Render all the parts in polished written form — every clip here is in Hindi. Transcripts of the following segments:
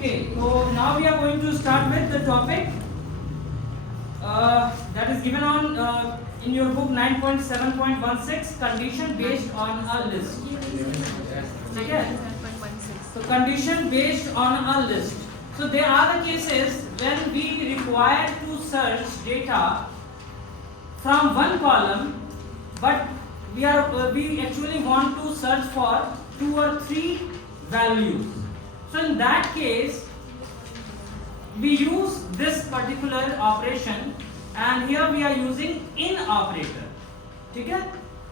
Okay, so now we are going to start with the topic that is given on in your book 9.7.16 condition based on a list. Okay? So condition based on a list. So there are the cases when we require to search data from one column, but we actually want to search for 2 or 3 values. So in that case, we use this particular operation, and here we are using in operator. ठीक है?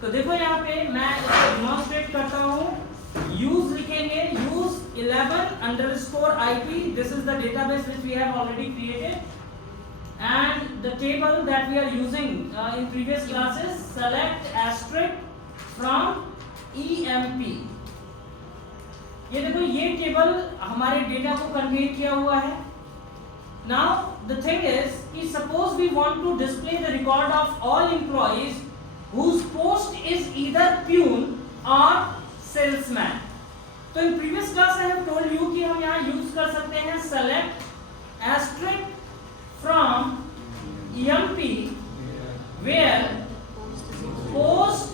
तो देखो यहाँ पे मैं इसको demonstrate करता हूँ. Use लिखेंगे, use 11_IP. This is the database which we have already created, and the table that we are using in previous classes, select asterisk from EMP. ये देखो ये टेबल हमारे डेटा को कन्वे किया हुआ है. Now the thing is कि suppose we want to display the record of all employees whose post is either peon or salesman. तो in previous class I have told you कि हम यहाँ use कर सकते हैं select asterisk from EMP where post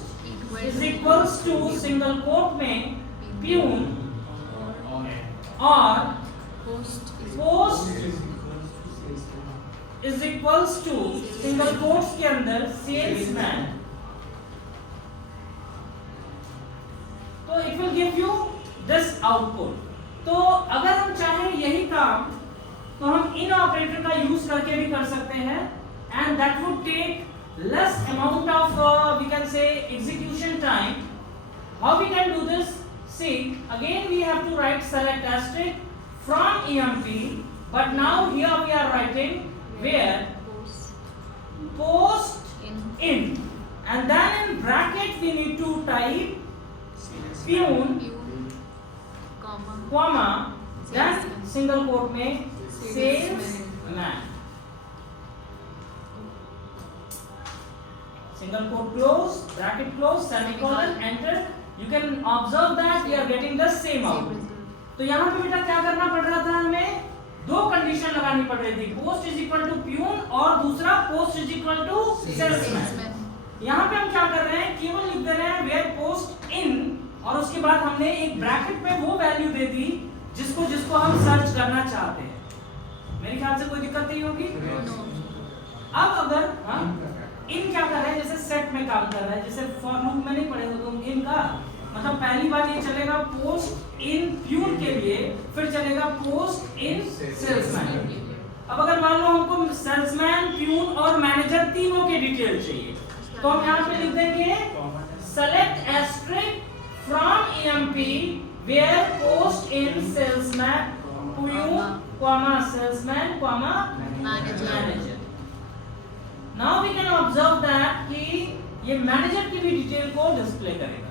is equals to single quote में peon और post is equals to single quotes के अंदर salesman. तो it will give you this output. तो अगर हम चाहें यही काम तो हम इन ऑपरेटर का यूज करके भी कर सकते हैं, and that would take less amount of we can say execution time. How we can do this? See, again we have to write select asterisk from EMP, but now here we are writing where post in, and then in bracket we need to type peon comma then single quote में salesman. Single quote close, bracket close, semicolon, enter. You can observe that we are getting the same output. तो यहाँ पे बेटा क्या करना पड़ रहा था, हमें 2 कंडीशन लगानी पड़ रही थी, post is equal to peon और दूसरा post is equal to salesman. यहाँ पे हम क्या कर रहे हैं, केवल लिख दे रहे हैं वेयर पोस्ट इन, और उसके बाद हमने एक ब्रैकेट में वो वैल्यू दे दी जिसको हम सर्च करना चाहते हैं. मेरे ख्याल से कोई दिक्कत नहीं होगी. अब अगर इन क्या कर रहे हैं, जैसे सेट में काम कर रहा है, जैसे फॉर लूप में नहीं पढ़े हो तुम इन का मतलब पहली बार ये चलेगा पोस्ट इन प्यून के लिए, फिर चलेगा पोस्ट इन सेल्समैन. अब अगर मान लो हमको सेल्समैन, प्यून और मैनेजर तीनों के डिटेल चाहिए, तो हम यहाँ पे लिख देंगे select asterisk from EMP where post in salesman peon comma salesman comma manager. Now we can observe that कि ये मैनेजर की भी डिटेल को डिस्प्ले करेगा.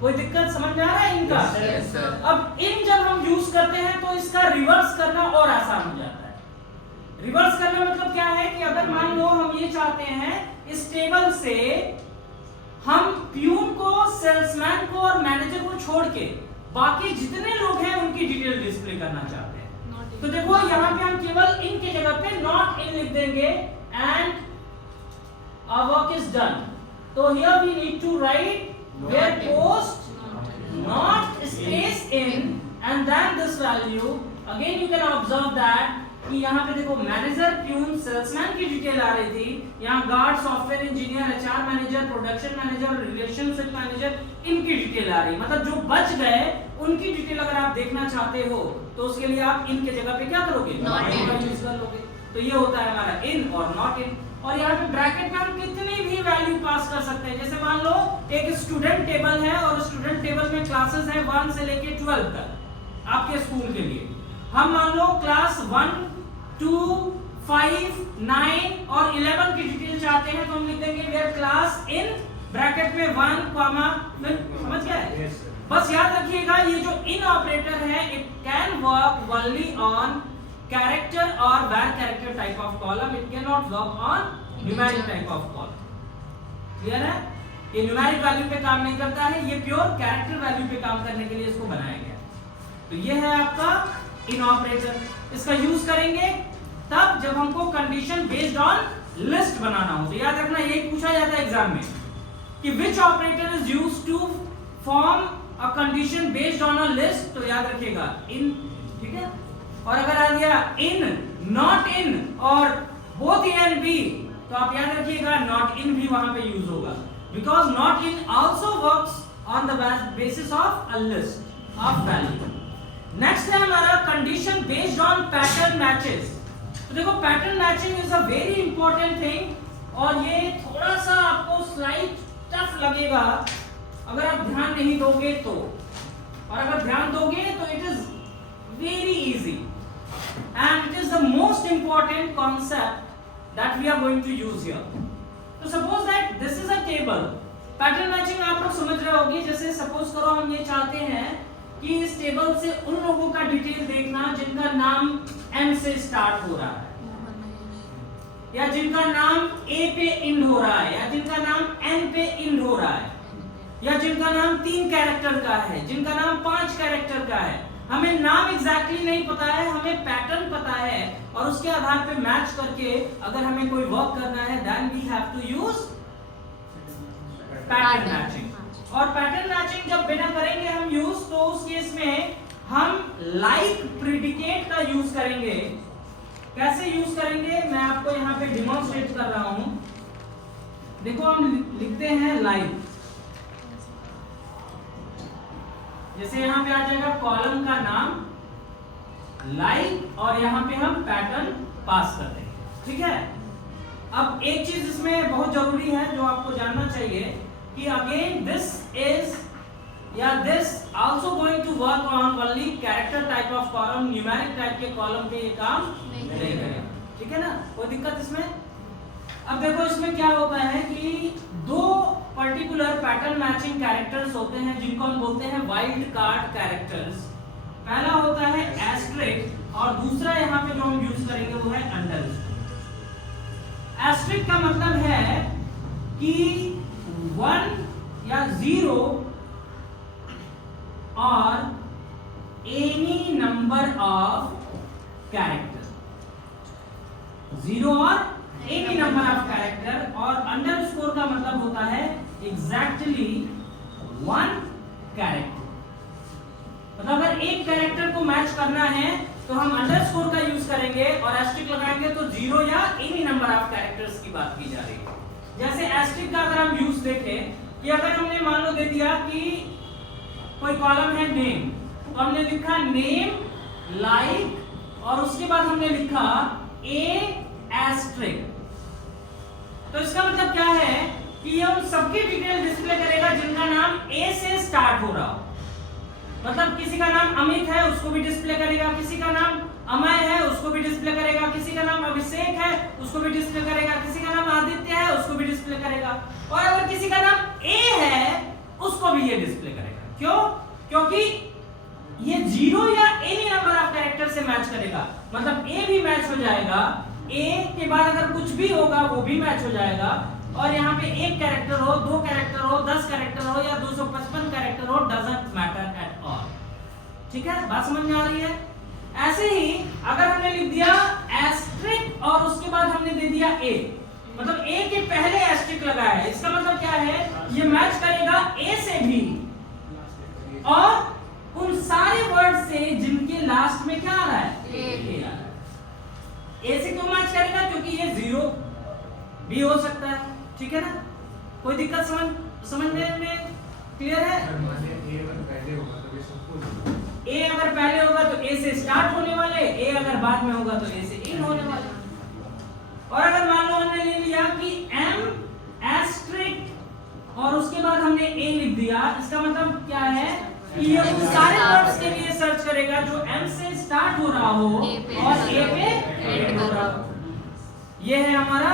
कोई दिक्कत समझ में आ रहा है इनका? yes, अब इन जब हम यूज करते हैं तो इसका रिवर्स करना और आसान हो जाता है. रिवर्स करना मतलब क्या है कि अगर मान लो हम ये चाहते हैं इस टेबल से हम प्यून को, सेल्समैन को और मैनेजर को छोड़ के बाकी जितने लोग हैं उनकी डिटेल डिस्प्ले करना चाहते हैं, तो देखो यहाँ पे हम केवल इन की जगह पे नॉट इन लिख देंगे and our work is done. So here we need to write where post not stays in, and then this value again you can observe that कि यहाँ पे देखो मैनेजर, प्यून, सेल्समैन की डिटेल आ रही थी, यहाँ guard, software engineer, HR manager, production manager, relationship manager, इनकी डिटेल आ रही. मतलब जो बच गए उनकी डिटेल अगर आप देखना चाहते हो तो उसके लिए आप इनके जगह पे क्या करोगे, नॉट इन यूज कर लोगे. तो ये होता है हमारा इन और नॉट इन. और यहाँ पे ब्रैकेट में हम कितनी भी वैल्यू पास कर सकते हैं. जैसे मान लो एक स्टूडेंट टेबल है और स्टूडेंट टेबल में क्लासेस हैं 1 से लेके 12 तक आपके स्कूल के लिए. हम मान लो क्लास 1, 2, 5, 9 और 11 की डिटेल चाहते हैं, तो हम लिख देंगे वेयर क्लास इन ब्रैकेट में 1 कॉमा, समझ गए? बस याद रखिएगा ये जो इन ऑपरेटर है it can work only on character or var character type of column. It cannot work on numeric type of column. Clear है? ये numeric value पे काम नहीं करता है, ये pure character value पे काम करने के लिए इसको बनाया गया. तो ये है आपका इन ऑपरेटर। इसका यूज करेंगे तब जब हमको कंडीशन बेस्ड ऑन लिस्ट बनाना हो। तो याद रखना यही पूछा जाता है एग्जाम में कि which operator is used to form a condition based on a list. तो याद रखिएगा इन, ठीक है। और अगर आ गया इन, नॉट इन और बोथ ए एंड बी, तो आप याद रखिएगा नॉट इन भी वहां पे यूज होगा, because not in also works on the basis of a list of value. Next है हमारा condition based on pattern matches. तो देखो pattern matching is a very important thing, और ये थोड़ा सा आपको स्लाइड टफ लगेगा अगर आप ध्यान नहीं दोगे तो, और अगर ध्यान दोगे तो it is very easy and it is the most important concept that we are going to use here. तो suppose that this is a table. Pattern matching आप लोग समझ रहे होंगे। जैसे सपोज करो हम ये चाहते हैं कि इस टेबल से उन लोगों का डिटेल देखना जिनका नाम एम से स्टार्ट हो रहा है, या जिनका नाम ए पे इंड हो रहा है, या जिनका नाम एन पे इंड हो रहा है, या जिनका नाम 3 कैरेक्टर का है, जिनका नाम 5 कैरेक्टर का है। हमें नाम एग्जैक्टली नहीं पता है, हमें पैटर्न पता है, और उसके आधार पे मैच करके अगर हमें कोई वर्क करना है then we have to use pattern matching. और पैटर्न मैचिंग जब बिना करेंगे हम यूज, तो उस केस में हम लाइक प्रिडिकेट का यूज करेंगे। कैसे यूज करेंगे मैं आपको यहाँ पे डिमॉन्स्ट्रेट कर रहा हूं। देखो हम लिखते हैं लाइक, जैसे यहाँ पे आ जाएगा कॉलम का नाम लाइक, और यहाँ पे हम पैटर्न पास कर देंगे, ठीक है। अब एक चीज इसमें बहुत जरूरी है जो आपको जानना चाहिए कि अगेन दिस इज या this also going to work on only character type of column. Numeric type के कॉलम पे ये काम नहीं करेगा, ठीक है ना, कोई दिक्कत इसमें। अब देखो इसमें क्या होता है कि 2 पर्टिकुलर पैटर्न मैचिंग कैरेक्टर्स होते हैं जिनको हम बोलते हैं वाइल्ड कार्ड कैरेक्टर्स। पहला होता है एस्टेरिस्क, और दूसरा यहाँ पे जो हम यूज करेंगे वो है अंडरस्कोर। एस्टेरिस्क का मतलब है कि 1 या 0 और एनी नंबर ऑफ कैरेक्टर, 0 और एनी नंबर ऑफ कैरेक्टर। और अंडरस्कोर का मतलब होता है एग्जैक्टली 1 कैरेक्टर। मतलब अगर एक कैरेक्टर को मैच करना है तो हम अंडरस्कोर का यूज करेंगे, और एस्टेरिस्क लगाएंगे तो 0 या एनी नंबर ऑफ कैरेक्टर्स की बात की जा रही है। जैसे एस्टेरिस्क का अगर हम यूज देखें कि अगर हमने मान लो दे दिया कि कोई कॉलम है नेम, तो हमने लिखा नेम लाइक, और उसके बाद हमने लिखा ए एस्टेरिस्क। तो इसका मतलब क्या है कि ये उन सबकी डिटेल डिस्प्ले करेगा जिनका नाम ए से स्टार्ट हो रहा हो। मतलब किसी का नाम अमित है उसको भी डिस्प्ले करेगा, किसी का नाम अमय है उसको भी डिस्प्ले करेगा, किसी का नाम अभिषेक है उसको भी डिस्प्ले करेगा, किसी का नाम आदित्य है उसको भी डिस्प्ले करेगा, और अगर किसी का नाम ए है उसको भी ये डिस्प्ले करेगा। क्यों? क्योंकि ये 0 या एनी नंबर ऑफ कैरेक्टर से मैच करेगा। मतलब ए भी मैच हो जाएगा, ए के बाद अगर कुछ भी होगा वो भी मैच हो जाएगा, और यहाँ पे 1 कैरेक्टर हो, 2 कैरेक्टर हो, 10 कैरेक्टर हो या 255 कैरेक्टर हो, डजंट मैटर एट ऑल। ठीक है, बात समझ में आ रही है? ऐसे ही अगर हमने लिख दिया एस्टेरिस्क और उसके बाद हमने दे दिया ए, मतलब ए के पहले एस्टेरिस्क लगाया है, इसका मतलब क्या है, ये मैच करेगा ए से भी और उन सारे वर्ड से जिनके लास्ट में क्या आ रहा है, ए आ रहा है। ए से क्यों मैच करेगा? क्योंकि ये 0 भी हो सकता है। ठीक है ना, कोई दिक्कत समझने में क्लियर है? ए अगर पहले होगा तो ए से स्टार्ट होने वाले, ए अगर बाद में होगा तो ए से इन होने वाले। और अगर मान लो हमने ले लिया कि एम एस्टेरिस्क और उसके बाद हमने ए लिख दिया, इसका मतलब क्या है कि ये उन सारे वर्ड्स के लिए सर्च करेगा जो एम से स्टार्ट हो रहा हो और ए पे एंड हो रहा हो। ये है हमारा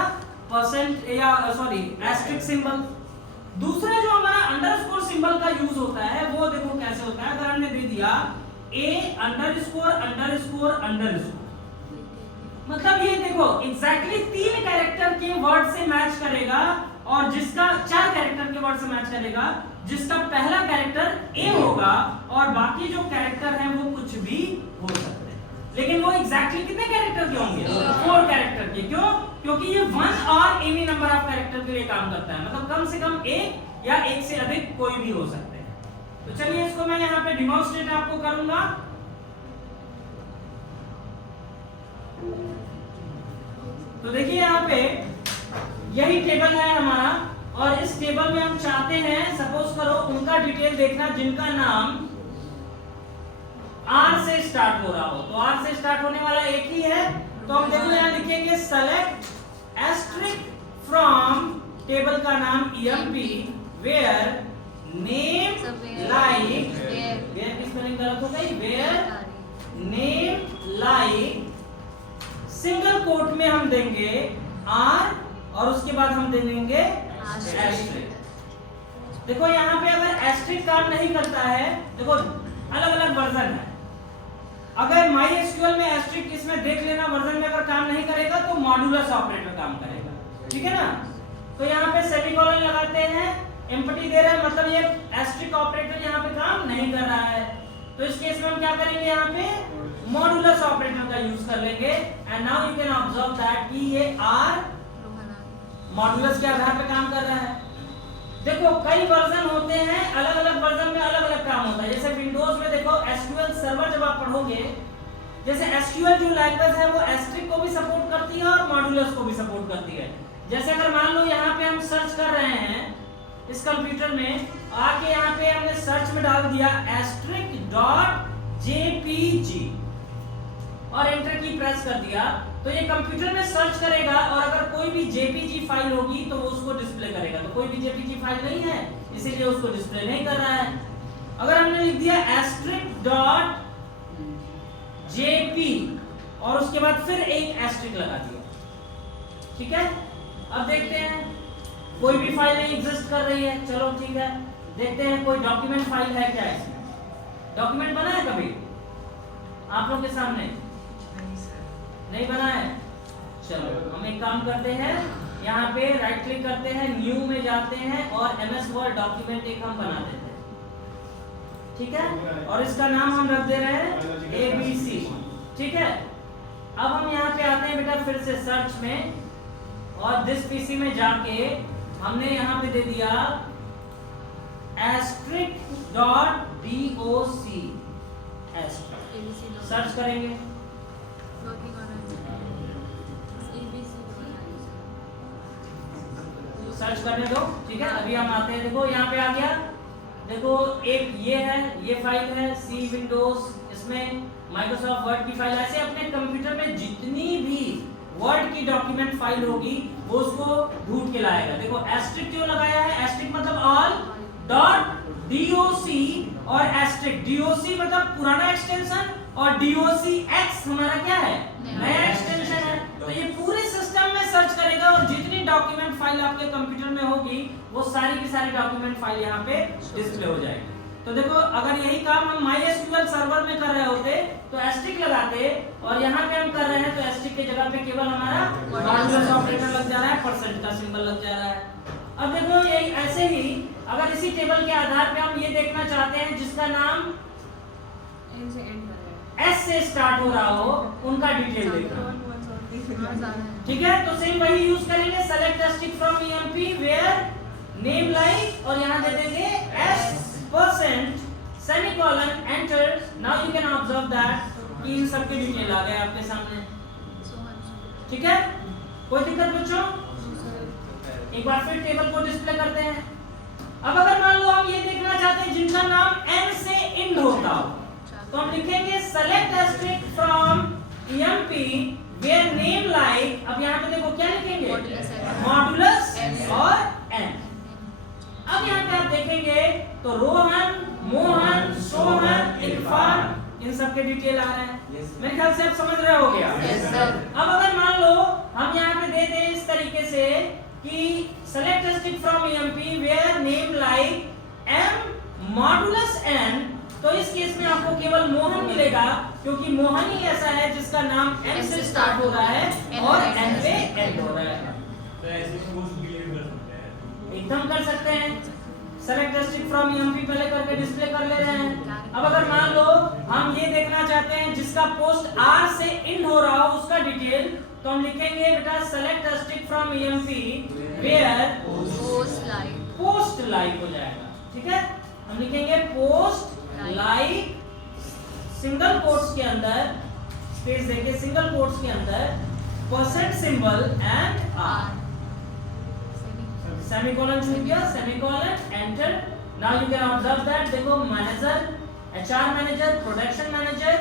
परसेंट या सॉरी एस्टेरिस्क सिंबल। दूसरा जो हमारा अंडरस्कोर सिंबल का यूज होता है वो देखो कैसे होता है। अगर हमने दे दिया ए अंडरस्कोर अंडरस्कोर अंडरस्कोर, मतलब ये देखो एग्जैक्टली 3 कैरेक्टर के वर्ड से मैच करेगा और जिसका 4 कैरेक्टर के वर्ड से मैच करेगा, जिसका पहला कैरेक्टर ए होगा और बाकी जो कैरेक्टर है वो कुछ भी हो सकते हैं। लेकिन वो एग्जैक्टली कितने कैरेक्टर के होंगे? 4 कैरेक्टर के। क्यों? क्योंकि ये 1 और एनी नंबर ऑफ कैरेक्टर के लिए काम करता है, मतलब कम से कम एक या एक से अधिक कोई भी हो सकते हैं। तो चलिए इसको मैं यहाँ पे डिमॉन्स्ट्रेट आपको करूंगा। तो देखिए यहाँ पे यही टेबल है हमारा, और इस टेबल में हम चाहते हैं, सपोज करो उनका डिटेल देखना जिनका नाम आर से स्टार्ट हो रहा हो। तो आर से स्टार्ट होने वाला एक ही है, तो हम देखो यहाँ लिखेंगे सेलेक्ट एस्ट्रिक फ्रॉम टेबल का नाम EMP where name like, where की स्पेलिंग गलत हो गई, where name like single quote में हम देंगे आर और उसके बाद हम दे देंगे एस्ट्रिक। देखो यहाँ पे अगर एस्ट्रिक काम नहीं करता है, देखो अलग अलग वर्जन है, अगर MySQL में एस्ट्रिक इसमें देख लेना वर्जन में अगर काम नहीं करेगा तो मॉड्यूलस ऑपरेटर काम करेगा, ठीक है ना। तो यहाँ पे सेमीकोलन लगाते हैं, एम्पटी दे रहे हैं, मतलब ये एस्ट्रिक ऑपरेटर यहाँ पे काम नहीं कर रहा है। तो इस केस में हम क्या करेंगे, यहाँ पे मॉड्यूलस ऑपरेटर का यूज कर लेंगे। And now you can observe that कि ये आर मॉड्यूलस के आधार पे काम कर रहा है। देखो कई वर्जन होते हैं, अलग अलग वर्जन में अलग अलग काम होता है। जैसे विंडोज में देखो SQL सर्वर जब आप पढ़ोगे, जैसे SQL जो लैंग्वेज है वो एस्ट्रिक को भी सपोर्ट करती है और मॉड्यूलस को भी सपोर्ट करती है। जैसे अगर मान लो यहाँ पे हम सर्च कर रहे हैं इस कंप्यूटर में, आके यहाँ पे हमने सर्च में डाल दिया *jpg और एंटर की प्रेस कर दिया, तो ये कंप्यूटर में सर्च करेगा और अगर कोई भी JPG फाइल होगी तो वो उसको डिस्प्ले करेगा। तो कोई भी JPG फाइल नहीं है, इसीलिए उसको डिस्प्ले नहीं कर रहा है। अगर हमने लिख दिया *jp और उसके बाद फिर एक एस्ट्रिक लगा दिया, ठीक है। अब देखते हैं कोई भी फाइल नहीं एग्जिस्ट कर रही है, चलो ठीक है, देखते हैं कोई डॉक्यूमेंट फाइल है क्या इसमें। डॉक्यूमेंट बना है कभी आप लोग के सामने? नहीं बना है। चलो हम एक काम करते हैं, यहाँ पे राइट क्लिक करते हैं, न्यू में जाते हैं और MS वर्ड डॉक्यूमेंट एक हम बना देते हैं, ठीक है। और इसका नाम हम रख दे रहे हैं ABC, ठीक है। अब हम यहाँ पे आते हैं बेटा फिर से सर्च में, और दिस PC में जाके हमने यहाँ पे दे दिया *doc सर्च करेंगे, सर्च करने दो, ठीक है। अभी हम आते हैं, देखो यहाँ पे आ गया, देखो एक ये है, ये फाइल है C विंडोज, इसमें माइक्रोसॉफ्ट वर्ड की फाइल। ऐसे अपने कंप्यूटर में जितनी भी वर्ड की डॉक्यूमेंट फाइल होगी वो उसको ढूंढ के लाएगा। देखो एस्ट्रिक क्यों लगाया है, एस्ट्रिक मतलब ऑल .doc और एस्ट्रिक DOC मतलब पुराना एक्सटेंशन और DOCX हमारा क्या है, नया एक्सटेंशन है। तो ये पूरे सिस्टम में सर्च करेगा और जितनी डॉक्यूमेंट फाइल आपके कंप्यूटर में होगी वो सारी की सारी डॉक्यूमेंट फाइल यहाँ पे डिस्प्ले हो जाएगी। तो देखो अगर यही काम हम MySQL सर्वर में कर रहे होते तो एस्ट्रिक लगाते, और यहाँ पे हम कर रहे हैं तो एस्ट्रिक की जगह पे केवल हमारा मॉड्यूलस ऑपरेटर लग जा रहा है, % का सिंबल लग जा रहा है। अब देखो यही ऐसे ही अगर इसी टेबल के आधार पे हम ये देखना चाहते हैं जिसका नाम S से स्टार्ट हो रहा हो, उनका डिटेल देखना, ठीक है। तो सेम वही यूज करेंगे, select asterisk from EMP where name like और यहाँ दे देंगे S% semicolon enter. Now you can observe that कि इन सब के डिटेल आ गए आपके सामने, ठीक है। कोई दिक्कत बच्चों? एक बार फिर टेबल को डिस्प्ले करते हैं। अब अगर मान लो हम ये देखना चाहते हैं जिनका नाम N से एंड होता हो, तो हम लिखेंगे select asterisk from EMP where name like, अब यहाँ पे देखो क्या लिखेंगे, मॉड्यूलस और N। अब यहाँ पे आप देखेंगे तो रोहन, मोहन, सोहन, इरफान, इन सब के डिटेल आ रहे हैं। मेरे ख्याल से आप समझ रहे हो गया। अब अगर मान लो हम यहाँ पे दे दें इस तरीके से कि select asterisk from EMP where name like M modulus N, तो इस केस में आपको केवल मोहन मिलेगा क्योंकि मोहन ही ऐसा है जिसका नाम M से स्टार्ट हो रहा है और N पे एंड हो रहा है। तो ऐसे में कुछ डिलीट कर सकते हैं, एकदम कर सकते हैं। सेलेक्ट एस्ट्रिक फ्रॉम EMP पहले करके डिस्प्ले कर ले रहे हैं। अब अगर मान लो हम ये देखना चाहते कहते हैं जिसका पोस्ट आर से इंड हो रहा हो उसका डिटेल, तो हम लिखेंगे बेटा select asterisk from EMP where post like हो जाएगा, ठीक है। हम लिखेंगे पोस्ट लाइक सिंगल कोट्स के अंदर स्पेस देके सिंगल कोट्स के अंदर percent symbol and R, semicolon छूट गया, semicolon enter. Now you can observe that, देखो manager, HR manager, production manager,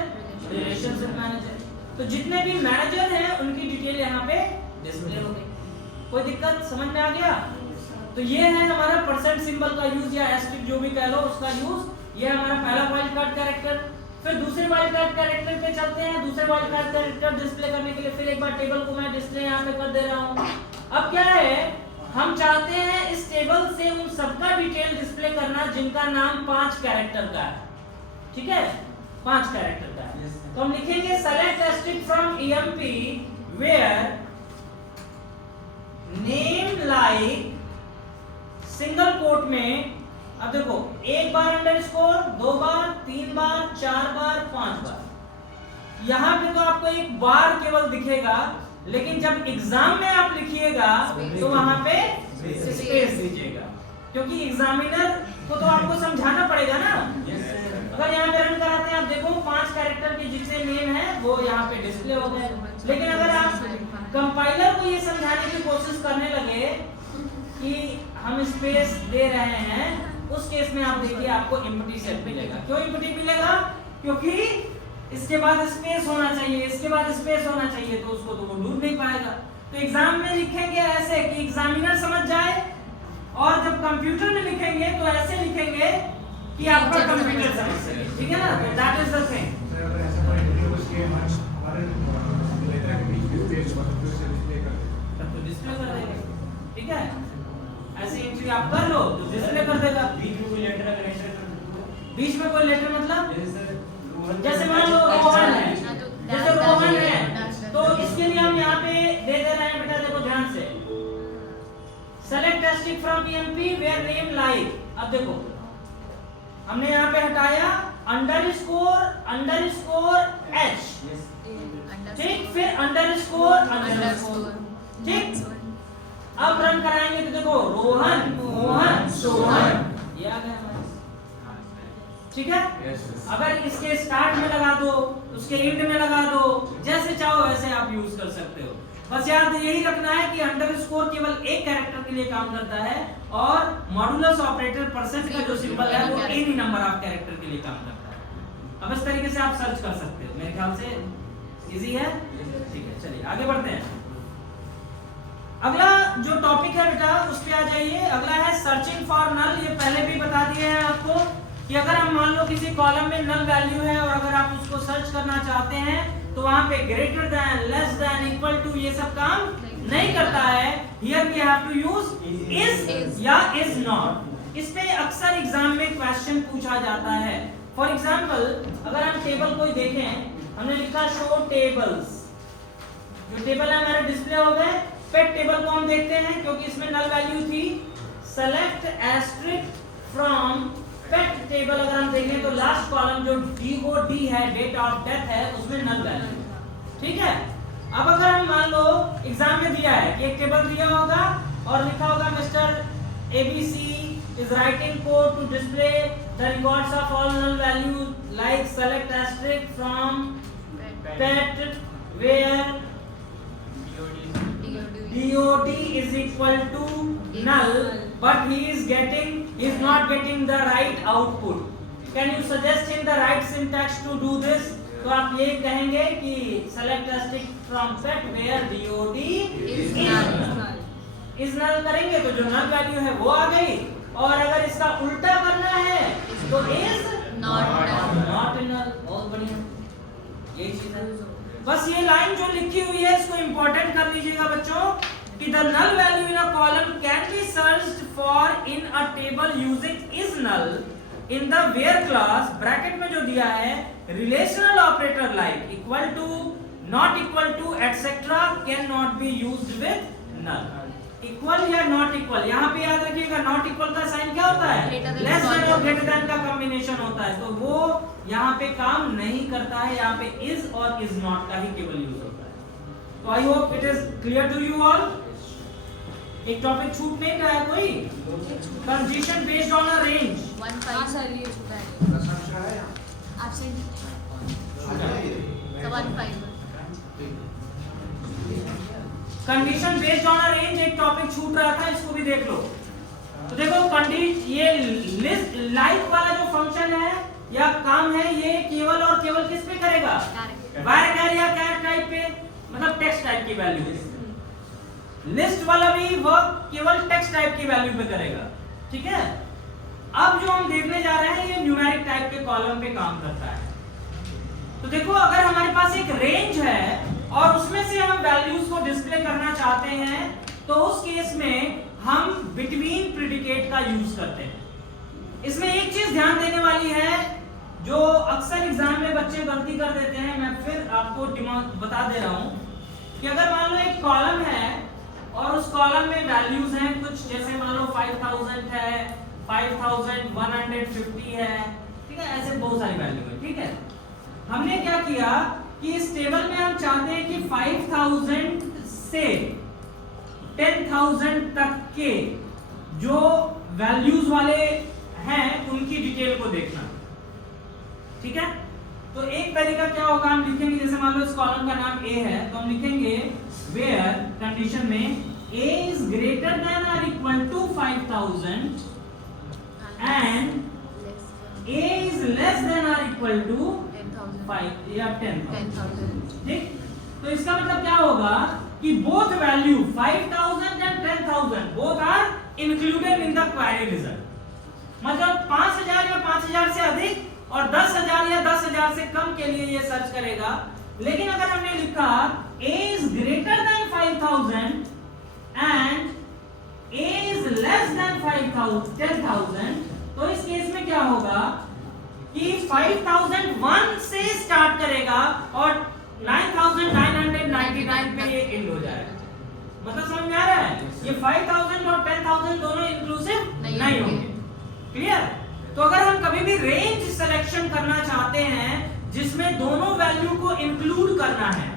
relationship manager, तो जितने भी मैनेजर हैं उनकी डिटेल यहाँ पे डिस्प्ले हो गई। कोई दिक्कत समझ में आ गया? तो ये है हमारा परसेंट सिंबल का यूज या एस्टिक जो भी कह लो उसका यूज। ये हमारा पहला वाइल्ड कार्ड कैरेक्टर। फिर दूसरे वाइल्ड कार्ड कैरेक्टर पे चलते हैं। दूसरे वाइल्ड कार्ड कैरेक्टर डिस्प्ले करने के लिए फिर एक बार टेबल को मैं डिस्प्ले यहाँ पे कर दे रहा हूँ। अब क्या है, हम चाहते हैं इस टेबल से उन सबका डिटेल डिस्प्ले करना जिनका नाम 5 कैरेक्टर का है, ठीक है, 5 कैरेक्टर का है। तो हम लिखेंगे select asterisk from EMP where name like single quote में। अब देखो एक बार अंडरस्कोर, 2 बार, 3 बार, 4 बार, 5 बार। यहां पे तो आपको एक बार केवल दिखेगा, लेकिन जब एग्जाम में आप लिखिएगा तो वहां पे स्पेस दीजिएगा, क्योंकि एग्जामिनर को तो आपको समझाना पड़ेगा ना। अगर यहाँ पे रन कराते हैं आप देखो 5 कैरेक्टर के जितने नेम है वो यहाँ पे डिस्प्ले हो गए, लेकिन अगर आप कंपाइलर को ये समझाने की कोशिश करने लगे कि हम स्पेस दे रहे हैं, उस केस में आप देखिए आपको एम्प्टी सेट मिलेगा। क्यों एम्प्टी मिलेगा? क्योंकि इसके बाद स्पेस होना चाहिए, इसके बाद स्पेस होना चाहिए, तो उसको तो वो ढूंढ नहीं पाएगा। तो एग्जाम में लिखेंगे ऐसे कि एग्जामिनर समझ जाए, और जब कंप्यूटर में लिखेंगे तो ऐसे लिखेंगे कि आपका कंप्यूटर समझ सके, ठीक है ना। That is the thing. Display कर देंगे, ठीक है, ऐसे एंट्री आप कर लो तो डिस्प्ले कर देगा। बीच में कोई लेटर अगर ऐसा बीच में कोई लेटर मतलब जैसे मान लो रोहन है, जैसे रोहन है तो इसके लिए हम यहाँ पे दे दे रहे हैं बेटा, देखो ध्यान से, select asterisk from EMP where name like. अब देखो हमने यहाँ पे हटाया अंडरस्कोर एच, ठीक, फिर अंडरस्कोर, ठीक। अब रन कराएंगे तो देखो रोहन, मोहन, सोहन, ये आ गया, ठीक है। अगर इसके स्टार्ट में लगा दो, उसके एंड में लगा दो, जैसे चाहो वैसे आप यूज कर सकते हो। बस याद यही रखना है कि अंडरस्कोर केवल एक कैरेक्टर के लिए काम करता है, और मॉडुलस ऑपरेटर परसेंट का जो सिंबल है वो एनी नंबर ऑफ कैरेक्टर के लिए काम करता है। अब इस तरीके से आप सर्च कर सकते हो, मेरे ख्याल से इजी है, ठीक है। चलिए आगे बढ़ते हैं। अगला जो टॉपिक है बेटा उस पे आ जाइए। अगला है सर्चिंग फॉर नल। ये पहले भी बता दिए हैं आपको कि अगर हम मान लो किसी कॉलम में नल वैल्यू है और अगर आप उसको सर्च करना चाहते हैं तो वहां पे greater than, less than, equal to ये सब काम नहीं करता है। Here we have to use is या इज नॉट। इस पे अक्सर एग्जाम में क्वेश्चन पूछा जाता है। फॉर एग्जांपल अगर हम टेबल कोई देखें, हमने लिखा शो टेबल्स, जो टेबल है हमारे डिस्प्ले हो गए। पेट टेबल को हम देखते हैं क्योंकि इसमें नल वैल्यू थी। Select asterisk from pet table अगर हम देखें तो लास्ट कॉलम जो DOD है, डेट ऑफ डेथ है, उसमें नल वैल्यू, ठीक है। अब अगर हम मान लो एग्जाम में दिया है कि एक टेबल दिया होगा और लिखा होगा mister ABC is writing code to display the records of all null value like select asterisk from pet where DOD is equal to null, but he is not getting the right output. Can you suggest him the right syntax to do this? तो आप ये कहेंगे कि select asterisk from set where DOD is null करेंगे तो जो null value है वो आ गई, और अगर इसका उल्टा करना है तो is not null। बहुत बढ़िया, यही चीज है। बस ये लाइन जो लिखी हुई है इसको इंपॉर्टेंट कर लीजिएगा बच्चों कि the null value in a column can be searched for in a table using is null in the where class bracket में जो दिया है relational operator like equal to, not equal to, etc. can not be used with null। Equal या नॉट इक्वल, यहाँ पे याद रखिएगा नॉट इक्वल का साइन क्या होता है, लेस देन और ग्रेटर देन का कॉम्बिनेशन होता है, तो वो यहाँ पे काम नहीं करता है, यहाँ पे इज और इज नॉट का ही केवल यूज होता है। तो I hope it is clear to you all. एक टॉपिक छूट नहीं रहा है कोई, condition based on a range. 1 sir ये छूटा है एब्सेंट तो 1 5 condition based on a range एक टॉपिक छूट रहा था, इसको भी देख लो। तो देखो ये लिस्ट लाइक वाला जो फंक्शन है या काम है, ये केवल और केवल किस पे करेगा, var या char टाइप पे, मतलब टेक्स्ट टाइप की वैल्यू। लिस्ट वाला भी वर्क केवल टेक्स्ट टाइप की वैल्यू पे करेगा, ठीक है। अब जो हम देखने जा रहे हैं ये न्यूमेरिक टाइप के कॉलम पे काम करता है। तो देखो अगर हमारे पास एक रेंज है और उसमें से हम वैल्यूज को डिस्प्ले करना चाहते हैं, तो उस केस में हम बिटवीन प्रीडिकेट का यूज करते हैं। इसमें एक चीज ध्यान देने वाली है जो अक्सर एग्जाम में बच्चे गलती कर देते हैं, मैं फिर आपको बता दे रहा हूं कि अगर मान लो एक कॉलम है और उस कॉलम में वैल्यूज हैं कुछ, जैसे मान लो 5000 है, 5150 है, ठीक है, ऐसे बहुत सारी वैल्यू है, ठीक है। हमने क्या किया कि इस टेबल में हम चाहते हैं कि 5000 से 10000 तक के जो वैल्यूज वाले हैं उनकी डिटेल को देखना, ठीक है। तो एक तरीका क्या होगा, हम लिखेंगे जैसे मान लो इस कॉलम का नाम A है, तो हम लिखेंगे वेयर कंडीशन में A is greater than or equal to 5000 and A is less than or equal to 5 या 10,000, ठीक। तो इसका मतलब क्या होगा कि both value 5000 and 10,000 both are included in the query result. मतलब 5000 या 5000 से अधिक और 10,000 या 10,000 से कम के लिए ये सर्च करेगा। लेकिन अगर हमने लिखा A is greater than 5000 and A is less than 10,000, तो इस केस में क्या होगा कि 5001 से स्टार्ट करेगा और 9999 पे ये एंड हो जाएगा। मतलब समझ में आ रहा है, ये 5000 और 10,000 दोनों इंक्लूसिव नहीं होंगे, क्लियर। तो अगर हम कभी भी रेंज सिलेक्शन करना चाहते हैं जिसमें दोनों वैल्यू को इंक्लूड करना है,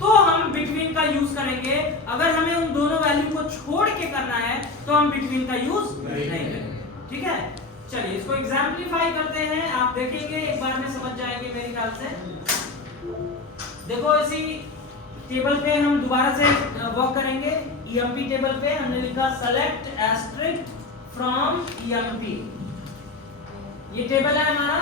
तो हम बिटवीन का यूज करेंगे। अगर हमें उन दोनों वैल्यू को छोड़ के करना है तो हम बिटवीन का यूज नहीं करेंगे, ठीक है। चलिए इसको एग्जाम्पलीफाई करते हैं, आप देखेंगे एक बार में समझ जाएंगे मेरे ख्याल से। देखो इसी टेबल पे हम दोबारा से वर्क करेंगे। ईएमपी टेबल पे हमने लिखा सेलेक्ट एस्ट्रिक्ट फ्रॉम ईएमपी, ये टेबल है हमारा।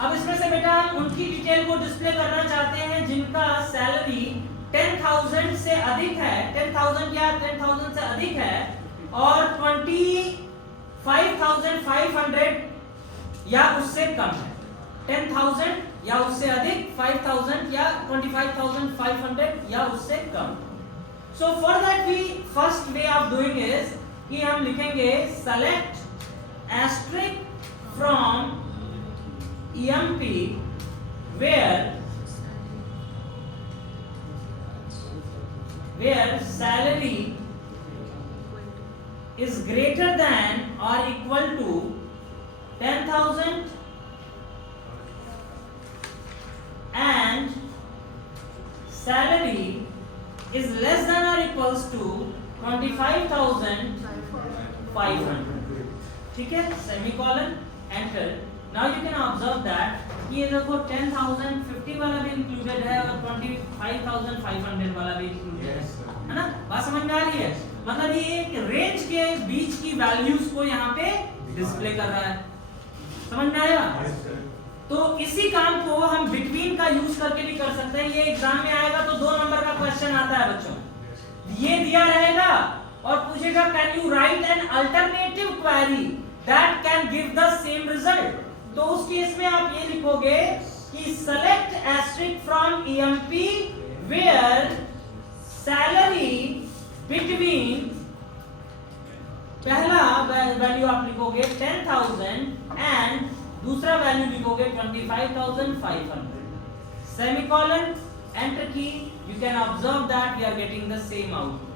अब इसमें से बेटा हम उनकी डिटेल को डिस्प्ले करना चाहते हैं जिनका सैलरी 10,000 से अधिक है, 10,000 या 10,000 से अधिक है और 25,500 या उससे कम है। 10,000 या उससे अधिक, 5,000 या 25,500 या उससे कम। So for that we first way of doing is कि हम लिखेंगे select asterisk from EMP where salary is greater than or equal to 10,000 and salary is less than or equals to 25,500, ठीक है, semicolon enter. Now you can observe that कि ये देखो 10,050 वाला भी इंक्लूडेड है और 25,500 वाला भी इंक्लूडेड है ना। बात समझ में आ रही है, मतलब ये एक रेंज के बीच की वैल्यूज को यहाँ पे डिस्प्ले कर रहा है, समझ में आया। तो इसी काम को हम बिटवीन का यूज करके भी कर सकते हैं। ये एग्जाम में आएगा तो 2 नंबर का क्वेश्चन आता है बच्चों, ये दिया रहेगा और पूछेगा can you write an alternative query that can give the same result. तो उस केस में आप ये लिखोगे कि select asterisk from EMP where salary between, पहला वैल्यू आप लिखोगे 10,000 एंड दूसरा वैल्यू लिखोगे 25,500, सेमीकोलन एंटर की। You can observe that we are getting the same output,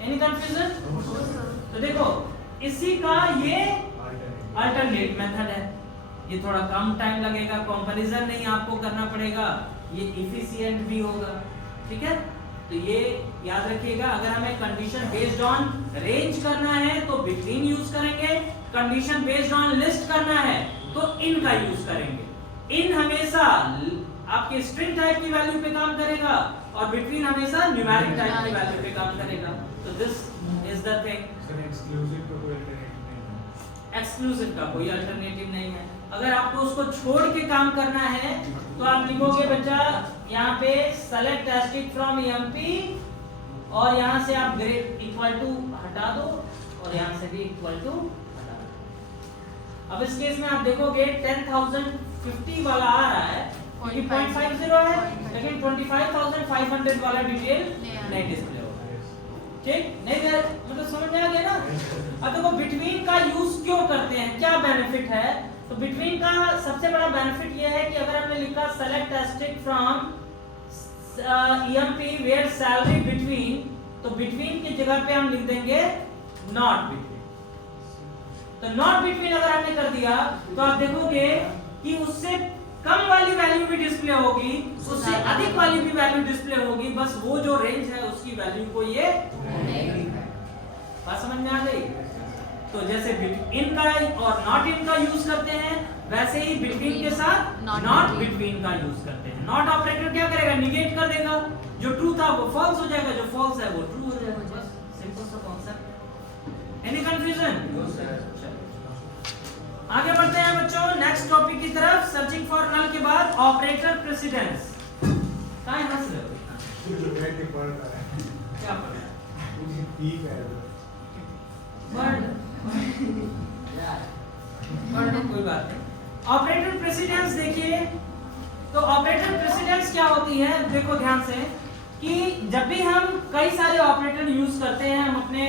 any confusion? तो देखो इसी का ये अल्टरनेट मेथड है, ये थोड़ा कम टाइम लगेगा, कंपैरिजन नहीं आपको करना पड़ेगा, ये इफिशिएंट भी होगा, ठीक है। तो ये याद रखिएगा, अगर हमें कंडीशन बेस्ड ऑन रेंज करना है तो बिटवीन यूज करेंगे, कंडीशन बेस्ड ऑन लिस्ट करना है तो इन का यूज करेंगे। इन हमेशा आपके स्ट्रिंग टाइप की वैल्यू पे काम करेगा और बिटवीन हमेशा न्यूमेरिक टाइप की वैल्यू पे काम करेगा। तो this is the thing. Exclusive का कोई अल्टरनेटिव नहीं है। अगर आपको उसको छोड़ के काम करना है तो आप लिखोगे बच्चा यहाँ पे सेलेक्ट एस्टिक फ्रॉम एमपी और यहाँ से आप ग्रेड इक्वल टू हटा दो और यहाँ से भी इक्वल टू हटा दो। अब इस केस में आप देखोगे 10,050 वाला आ रहा है क्योंकि 0.50 है, लेकिन 25,500 वाला डिटेल नहीं डिस्प्ले होगा, ठीक नहीं? मतलब समझ में आ गया ना। अब देखो बिटवीन का यूज क्यों करते हैं, क्या बेनिफिट है? तो बिटवीन का सबसे बड़ा बेनिफिट यह है कि अगर हमने लिखा select asterisk from EMP where salary between, तो बिटवीन की जगह पे हम लिख देंगे नॉट बिटवीन। तो नॉट बिटवीन अगर हमने कर दिया तो आप देखोगे कि उससे कम वाली वैल्यू भी डिस्प्ले होगी, उससे अधिक वाली भी वैल्यू डिस्प्ले होगी, बस वो जो रेंज है उसकी वैल्यू को ये बात समझ में आ गई। तो जैसे इन का और नॉट इन का यूज करते हैं वैसे ही बिटवीन के साथ नॉट बिटवीन का यूज करते हैं। नॉट ऑपरेटर क्या करेगा, निगेट कर देगा, जो ट्रू था वो फॉल्स हो जाएगा, जो फॉल्स है वो ट्रू हो जाएगा, बस सिंपल सा कॉन्सेप्ट। Any confusion? आगे बढ़ते हैं बच्चों नेक्स्ट टॉपिक की तरफ। सर्चिंग फॉर नल के बाद ऑपरेटर प्रेसिडेंस। कहां हंस रहे हो? क्या पढ़ रहे हैं? वर्ड कोई बात नहीं। ऑपरेटर प्रेसिडेंस देखिए, तो ऑपरेटर प्रेसिडेंस क्या होती है, देखो ध्यान से कि जब भी हम कई सारे ऑपरेटर यूज करते हैं हम अपने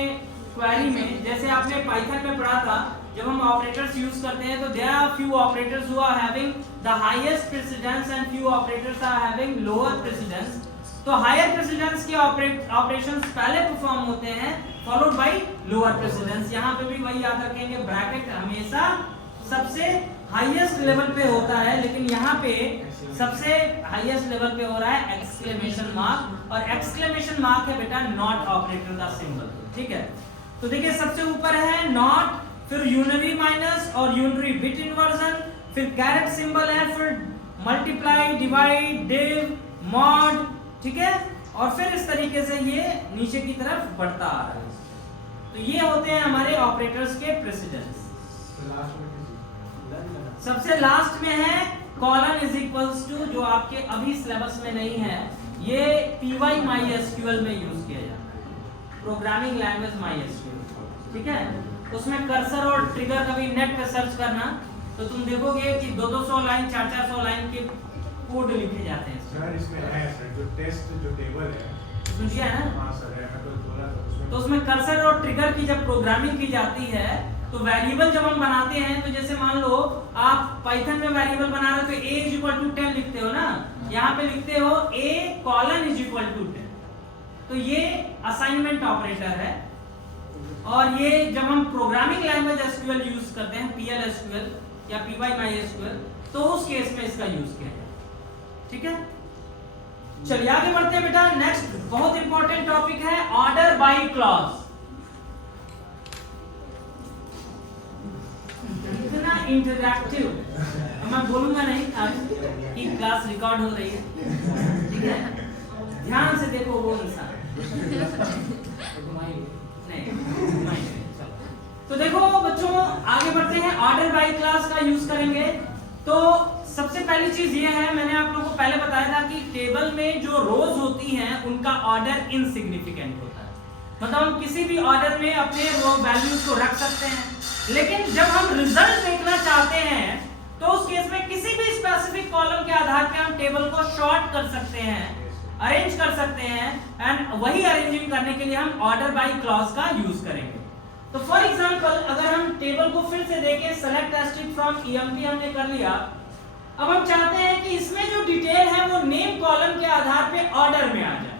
क्वेरी में, जैसे आपने पाइथन में पढ़ा था, जब हम ऑपरेटर्स यूज करते हैं तो there are few operators who are having the highest precedence and few operators are having lower precedence. तो हायर प्रेसिडेंस के ऑपरेशंस पहले परफॉर्म होते हैं फॉलोड बाय लोअर प्रेसिडेंस। यहाँ पे भी वही याद रखेंगे, ब्रैकेट हमेशा सबसे हाईएस्ट लेवल पे होता है, लेकिन यहाँ पे सबसे हाईएस्ट लेवल पे हो रहा है एक्सक्लेमेशन मार्क, और एक्सक्लेमेशन मार्क है बेटा नॉट ऑपरेटर का सिंबल, ठीक है। तो देखिए सबसे ऊपर है नॉट, फिर यूनरी माइनस और यूनरी बिट इन्वर्जन, फिर कैरेट सिंबल है, फिर मल्टीप्लाई, डिवाइड, डिव, मॉड, ठीक है, और फिर इस तरीके से ये नीचे की तरफ बढ़ता आ रहा है। तो ये होते हैं हमारे ऑपरेटर्स के प्रेसिडेंस। सबसे लास्ट में है कॉलन इज इक्वल्स टू, जो आपके अभी सिलेबस में नहीं है, ये PyMySQL में यूज किया जाता है, प्रोग्रामिंग लैंग्वेज MySQL, ठीक है। उसमें कर्सर और ट्रिगर कभी नेट पे सर्च करना तो तुम देखोगे कि 200 लाइन 400 लाइन के कोड लिखे जाते हैं। सर इसमें है सर जो टेस्ट जो टेबल है सुन लिया है ना? हां सर है, मैं तो बोला था उसमें। तो उसमें कर्सर और ट्रिगर की जब प्रोग्रामिंग की जाती है तो वेरिएबल जब हम बनाते हैं, तो जैसे मान लो आप पाइथन में वेरिएबल बना रहे हो तो a = 10 लिखते हो ना, यहाँ पे लिखते हो a = 10। तो ये असाइनमेंट ऑपरेटर है, और ये जब हम प्रोग्रामिंग लैंग्वेज SQL यूज करते हैं, PLSQL या PyMySQL, तो उस केस में इसका यूज किया जाता है, ठीक है। चलिए आगे बढ़ते हैं बेटा। नेक्स्ट बहुत इंपॉर्टेंट टॉपिक है ऑर्डर बाय क्लॉज। इतना इंटरैक्टिव मैं बोलूंगा नहीं आज कि क्लास रिकॉर्ड हो रही है, ठीक है, ध्यान से देखो वो इंसान नहीं। तो देखो बच्चों आगे बढ़ते हैं, ऑर्डर बाय क्लास का यूज करेंगे। तो सबसे पहली चीज ये है, मैंने आप लोगों को पहले बताया था कि टेबल में जो रोज होती हैं उनका ऑर्डर इनसिग्निफिकेंट होता है, मतलब हम किसी भी ऑर्डर में अपने वो वैल्यूज को रख सकते हैं, लेकिन जब हम रिजल्ट देखना चाहते हैं तो उस केस में किसी भी स्पेसिफिक कॉलम के आधार पे हम टेबल को शॉर्ट कर सकते हैं, अरेंज कर सकते हैं, एंड वही अरेंजिंग करने के लिए हम ऑर्डर बाय क्लॉज का यूज करेंगे। तो फॉर एग्जांपल अगर हम टेबल को फिर से देखें, सेलेक्ट एस्टिक फ्रॉम EMP हमने कर लिया, अब हम चाहते हैं कि इसमें जो डिटेल है वो नेम कॉलम के आधार पे ऑर्डर में आ जाए,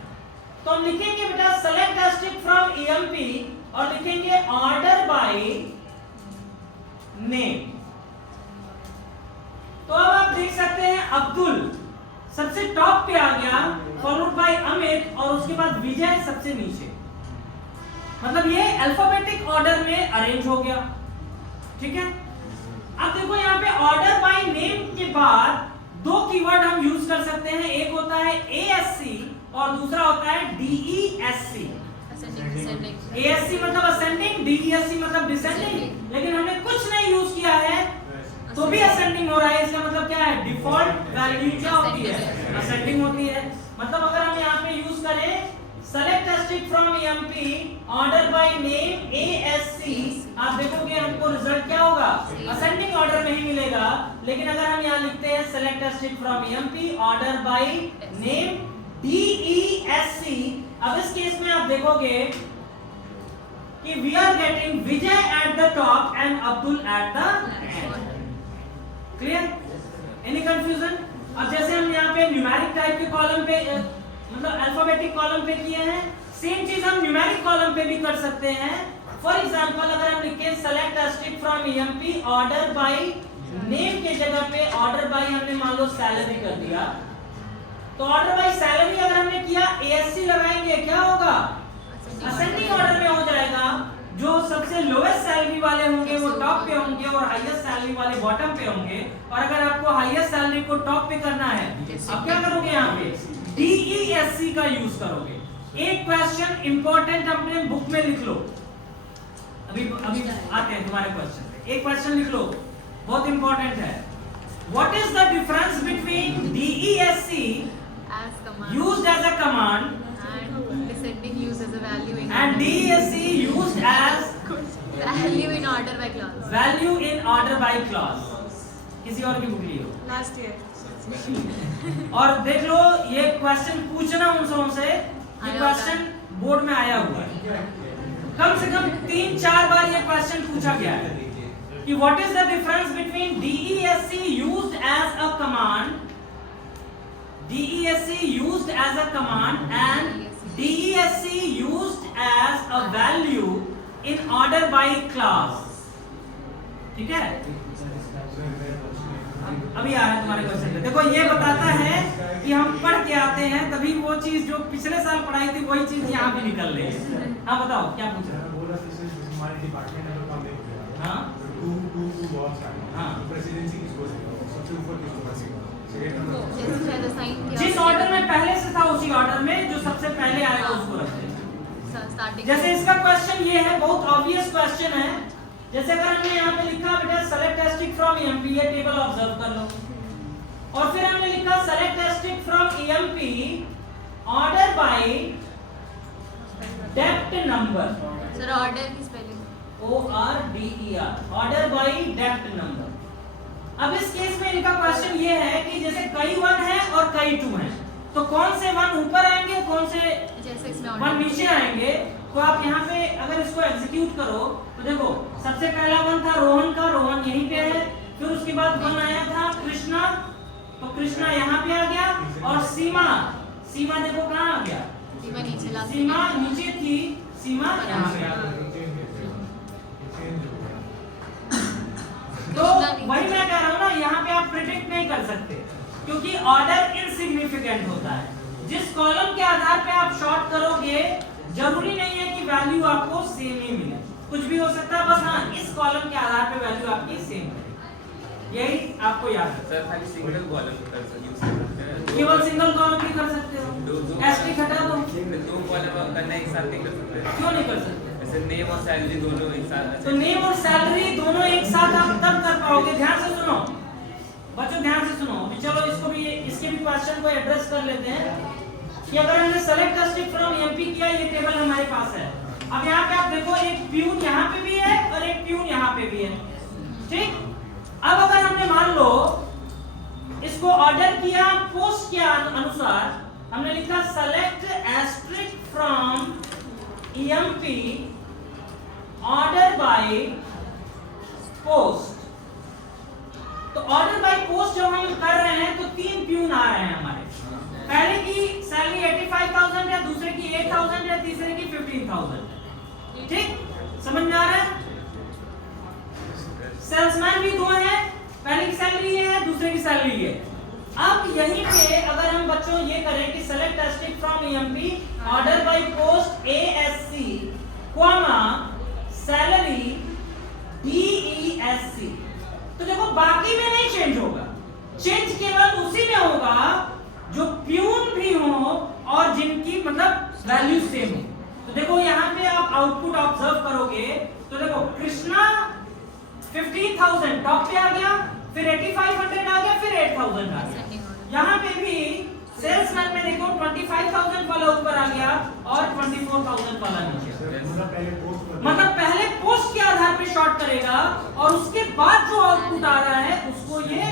तो हम हम लिखेंगे बेटा सेलेक्ट एस्ट्रिक फ्रॉम ईएमपी और लिखेंगे ऑर्डर बाय नेम। तो अब आप देख सकते हैं अब्दुल सबसे टॉप पे आ गया, फॉलोड बाय अमित और उसके बाद विजय सबसे नीचे। मतलब ये अल्फाबेटिक ऑर्डर में अरेंज हो गया, ठीक है। अब देखो यहाँ पे ऑर्डर बाय नेम के बाद दो कीवर्ड हम यूज कर सकते हैं, एक होता है ASC और दूसरा होता है DESC। ASC मतलब असेंडिंग, DESC मतलब डिसेंडिंग, लेकिन हमने कुछ नहीं यूज किया है तो भी असेंडिंग हो रहा है। इसका मतलब क्या है, डिफॉल्ट वैल्यू क्या होती है, असेंडिंग होती है। मतलब अगर हम यहाँ पे यूज करें select asterisk from EMP order by name ASC, आप देखोगे हमको रिजल्ट क्या होगा, असेंडिंग ऑर्डर में ही मिलेगा। लेकिन अगर हम यहाँ लिखते हैं select asterisk from EMP order by name DESC, अब इस केस में आप देखोगे कि we are getting Vijay at the top and Abdul at the end. Clear? Any confusion? अब जैसे हम यहाँ पे न्यूमेरिक टाइप के कॉलम पे मतलब अल्फाबेटिक कॉलम पे किए हैं, सेम चीज हम न्यूमेरिक कॉलम पे भी कर सकते हैं। फॉर एग्जांपल अगर हम लिखें select asterisk from EMP order by name के जगह पे ऑर्डर बाय हमने मान लो सैलरी कर दिया, तो ऑर्डर बाय सैलरी अगर हमने किया ASC लगाएंगे क्या होगा, असेंडिंग ऑर्डर में हो जाएगा। जो सबसे लोएस्ट सैलरी वाले होंगे वो टॉप पे होंगे और हाईएस्ट सैलरी वाले बॉटम पे होंगे। और अगर आपको हाईएस्ट सैलरी को टॉप पे करना है, अब क्या करोगे, यहाँ पे DESC का यूज करोगे। एक क्वेश्चन इंपॉर्टेंट अपने बुक में लिख लो, अभी आते हैं तुम्हारे क्वेश्चन पे। एक क्वेश्चन लिख लो, बहुत इंपॉर्टेंट है। What is the difference between DESC used as a command and descending used as a value in and DESC used as value in order by clause? value in order by clause? किसी और की बुक ली हो? Last year. और देख लो ये क्वेश्चन पूछना उन सबों से, ये क्वेश्चन बोर्ड में आया हुआ है, कम से कम 3-4 बार ये क्वेश्चन पूछा गया है कि what is the difference between DESC used as a command, DESC used as a command and DESC used as a value in order by clause। ठीक है, अभी आ रहा है तुम्हारे क्वेश्चन पे। देखो ये बताता है कि हम पढ़ के आते हैं तभी वो चीज जो पिछले साल पढ़ाई थी वही चीज यहाँ भी निकल रही है। हाँ बताओ क्या पूछ रहे हो? बोला हमारे डिपार्टमेंट में काम नहीं हो रहा। हाँ टू बहुत सारे। हाँ प्रेसिडेंसी किसको देगा, सबसे ऊपर किसको देगा, जिस ऑर्डर में पहले से था उसी ऑर्डर में जो सबसे पहले आएगा उसको रखते हैं। जैसे इसका क्वेश्चन ये है, बहुत ऑब्वियस क्वेश्चन है। जैसे अगर हमने यहाँ पे लिखा बेटा सेलेक्ट एस्ट्रिक फ्रॉम ईएमपी, ये टेबल ऑब्जर्व कर लो, और फिर हमने लिखा select asterisk from EMP order by depth number. Sir order की spelling ORDER, order by depth number. अब इस केस में इनका क्वेश्चन ये है कि जैसे कई 1 है और कई 2 हैं, तो कौन से 1 ऊपर आएंगे कौन से जैसे इसमें 1 नीचे आएंगे। तो आप यहाँ पे अगर इसको एग्जीक्यूट करो तो देखो सबसे पहला 1 था रोहन का, रोहन यहीं पे है। फिर उसके बाद 1 आया था कृष्णा, तो कृष्णा यहाँ पे आ गया। और सीमा, सीमा देखो कहाँ आ गया, सीमा नीचे ला, सीमा नीचे थी, सीमा यहाँ पे आ गई। तो वही मैं कह रहा हूँ ना, यहाँ पे आप प्रिडिक्ट नहीं कर सकते क्योंकि ऑर्डर इनसिग्निफिकेंट होता है। जिस कॉलम के आधार पे आप शॉर्ट करोगे जरूरी नहीं है कि वैल्यू आपको सेम ही मिले, कुछ भी हो सकता है। बस हाँ इस कॉलम के आधार पे वैल्यू आपकी सेम है, यही आपको याद है। सर खाली सिंगल कॉलम कर सकते हैं, केवल सिंगल कॉलम भी कर सकते हो, एस्ट्रिक हटा दो। 2 कॉलम करना एक साथ नहीं कर सकते, क्यों नहीं कर सकते? जैसे नेम और सैलरी दोनों एक साथ। तो नेम और सैलरी दोनों एक साथ आप तब कर पाओगे। ध्यान से सुनो बच्चों, ध्यान से सुनो। अभी चलो इसको भी, इसके भी क्वेश्चन को एड्रेस कर लेते हैं कि अगर हमने सेलेक्ट एस्ट्रिक फ्रॉम ईएमपी किया, ये टेबल हमारे पास है। अब यहाँ पे आप देखो एक प्यून यहाँ पे भी है और एक प्यून यहाँ पे भी है, ठीक। अब अगर हमने मान लो इसको ऑर्डर किया पोस्ट के अनुसार, हमने लिखा select asterisk from EMP order by post. तो ऑर्डर बाय पोस्ट जब हम कर रहे हैं तो 3 प्यून आ रहे हैं हमारे। पहले की सैलरी 85,000 है, दूसरे की 8,000 है, तीसरे की 15,000 है। ठीक, समझ में आ रहा है? सेल्समैन भी दो है, पहले की सैलरी है, दूसरे की सैलरी है। अब यहीं पे अगर हम बच्चों ये करें कि select testing from EMP order by post ASC comma salary DESC, तो देखो बाकी में नहीं चेंज होगा, चेंज केवल उसी में होगा जो प्यून भी हो और जिनकी मतलब वैल्यू सेम हो। तो देखो यहाँ पे आप आउटपुट ऑब्जर्व करोगे तो देखो कृष्णा 15,000 टॉप पे आ गया, फिर 8500 आ गया, फिर 8,000 आ गया। यहाँ पे भी सेल्समैन में देखो 25,000 वाला ऊपर आ गया और 24,000 वाला नीचे। मतलब पहले पोस्ट के आधार पे शॉर्ट करेगा और उसके बाद जो आउटपुट आ रहा है उसको ये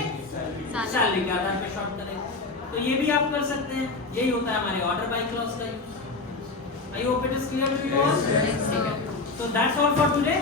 सैलरी के आधार पे शॉर्ट करेगा। तो ये भी आप कर सकते हैं, यही होता है हमारे ऑर्डर बाय क्लॉज का use. I hope it is clear to you all. So that's all for today.